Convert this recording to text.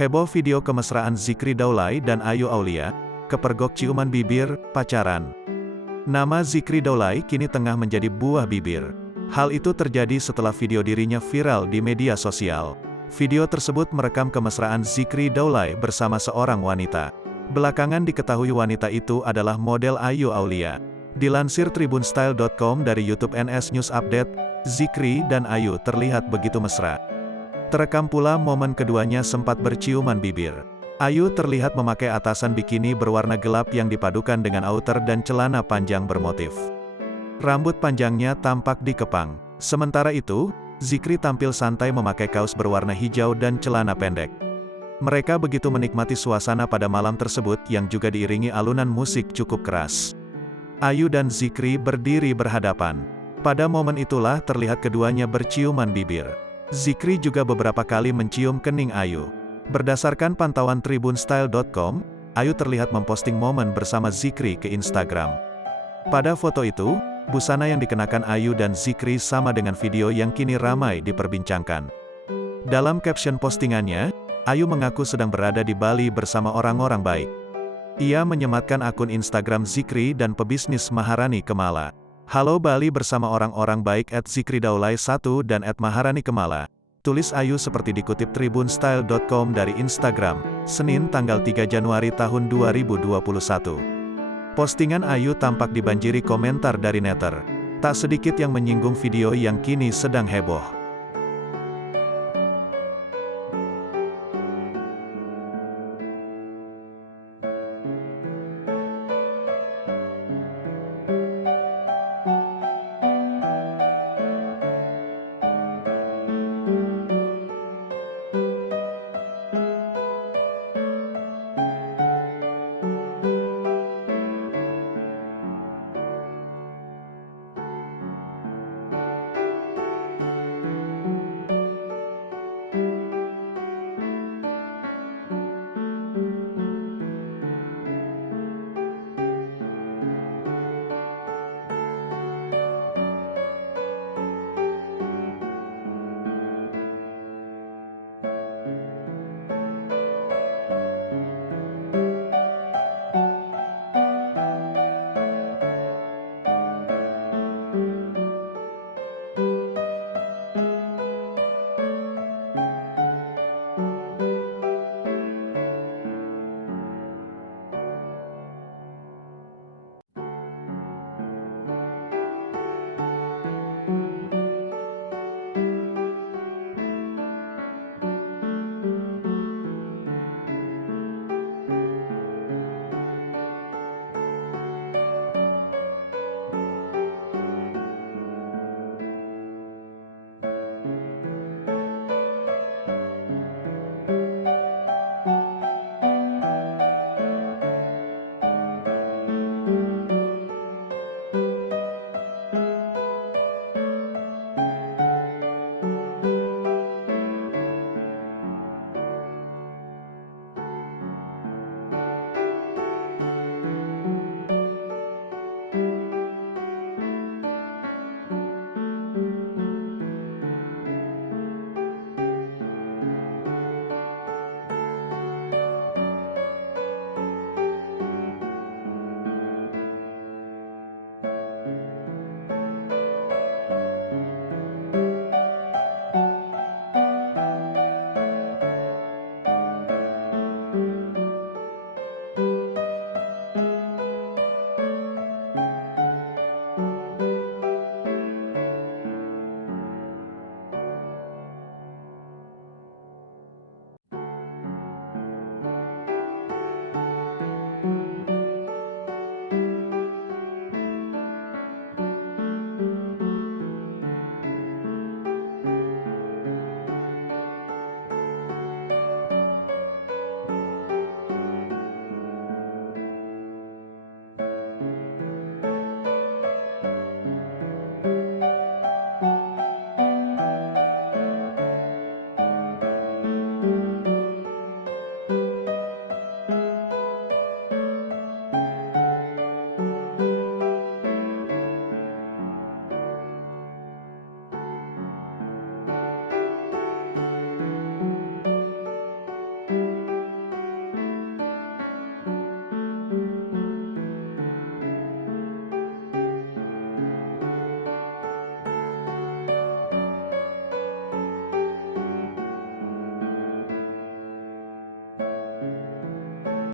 Heboh video kemesraan Zikri Daulay dan Ayu Aulia, kepergok ciuman bibir, pacaran. Nama Zikri Daulay kini tengah menjadi buah bibir. Hal itu terjadi setelah video dirinya viral di media sosial. Video tersebut merekam kemesraan Zikri Daulay bersama seorang wanita. Belakangan diketahui wanita itu adalah model Ayu Aulia. Dilansir tribunstyle.com dari YouTube NS News Update, Zikri dan Ayu terlihat begitu mesra. Terekam pula momen keduanya sempat berciuman bibir. Ayu terlihat memakai atasan bikini berwarna gelap yang dipadukan dengan outer dan celana panjang bermotif. Rambut panjangnya tampak dikepang. Sementara itu, Zikri tampil santai memakai kaos berwarna hijau dan celana pendek. Mereka begitu menikmati suasana pada malam tersebut yang juga diiringi alunan musik cukup keras. Ayu dan Zikri berdiri berhadapan. Pada momen itulah terlihat keduanya berciuman bibir. Zikri juga beberapa kali mencium kening Ayu. Berdasarkan pantauan tribunstyle.com, Ayu terlihat memposting momen bersama Zikri ke Instagram. Pada foto itu, busana yang dikenakan Ayu dan Zikri sama dengan video yang kini ramai diperbincangkan. Dalam caption postingannya, Ayu mengaku sedang berada di Bali bersama orang-orang baik. Ia menyematkan akun Instagram Zikri dan pebisnis Maharani Kemala. Halo Bali bersama orang-orang baik @zikridaulay1 dan @maharani_kemala. Tulis Ayu seperti dikutip tribunstyle.com dari Instagram, Senin tanggal 3 Januari tahun 2021. Postingan Ayu tampak dibanjiri komentar dari netter. Tak sedikit yang menyinggung video yang kini sedang heboh.